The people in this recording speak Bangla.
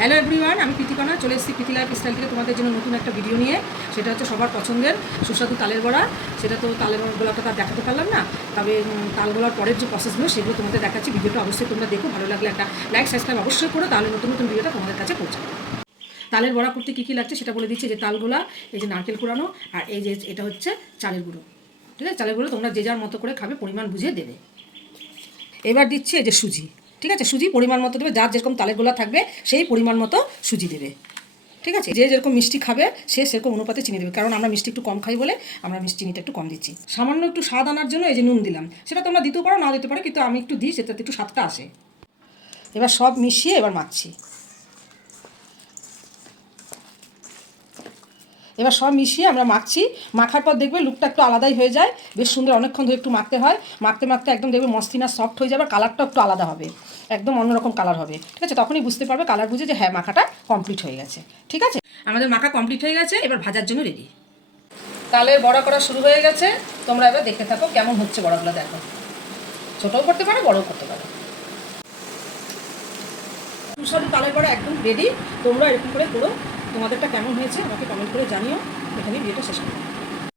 হ্যালো এভরিওয়ান, আমি প্রীতিকণা চলে এসেছি প্রীতি লাইফ স্টাইল থেকে তোমাদের জন্য নতুন একটা ভিডিও নিয়ে। সেটা হচ্ছে সবার পছন্দের সুস্বাদু তালের বড়া। সেটা তো তালের বড়াটা তার দেখাতে পারলাম না, তবে তাল বড়ার পরের যে প্রসেসগুলো সেগুলো তোমাদের দেখাচ্ছি। ভিডিওটা অবশ্যই তোমরা দেখো, ভালো লাগলে একটা লাইক সাবস্ক্রাইব অবশ্যই করো, তাহলে নতুন নতুন ভিডিওটা তোমাদের কাছে পৌঁছাবে। তালের বড়া করতে কী কী লাগছে সেটা বলে দিচ্ছি। যে তালগুলা, এই যে নারকেল কুড়ানো, আর এই যে এটা হচ্ছে চালের গুঁড়ো। ঠিক আছে, চালের গুঁড়ো তোমরা যে যার মতো করে খাবে পরিমাণ বুঝে দেবে। এবার দিচ্ছি এই যে সুজি। ঠিক আছে, সুজি পরিমাণ মতো দেবে, যার যেরকম তালের গোলা থাকবে সেই পরিমাণ মতো সুজি দেবে। ঠিক আছে, যে যেরকম মিষ্টি খাবে সে সেরকম অনুপাতে চিনি দেবে, কারণ আমরা মিষ্টি একটু কম খাই বলে আমরা চিনিটা একটু কম দিচ্ছি। সামান্য একটু স্বাদ আনার জন্য এই যে নুন দিলাম, সেটা তোমরা দিতেও পারো না দিতে পারো, কিন্তু আমি একটু দিই সেটাতে একটু স্বাদটা আসে। এবার সব মিশিয়ে এবার মাখছি। এবার সব মিশিয়ে আমরা মাখছি। মাখার পর দেখবে লুকটা একটু আলাদাই হয়ে যায়, বেশ সুন্দর। অনেকক্ষণ ধরে একটু মাখতে হয়, মাখতে মাখতে একদম দেখবে মসৃণ আর সফট হয়ে যাবে, কালারটা একটু আলাদা হবে, একদম অন্যরকম কালার হবে। ঠিক আছে, তখনই বুঝতে পারবে কালার বুঝে যে হ্যাঁ মাখাটা কমপ্লিট হয়ে গেছে। ঠিক আছে, আমাদের মাখা কমপ্লিট হয়ে গেছে, এবার ভাজার জন্য রেডি। তালের বড়া করা শুরু হয়ে গেছে, তোমরা এবার দেখতে থাকো কেমন হচ্ছে বড়াগুলো। দেখো, ছোটও করতে পারো বড়ও করতে পারো। সুস্বাদু তালের বড়া একদম রেডি। তোমরা এরকম করে করো, তোমাদেরটা কেমন হয়েছে আমাকে কমেন্ট করে জানিও। এখানে ভিডিওটা শেষ করো।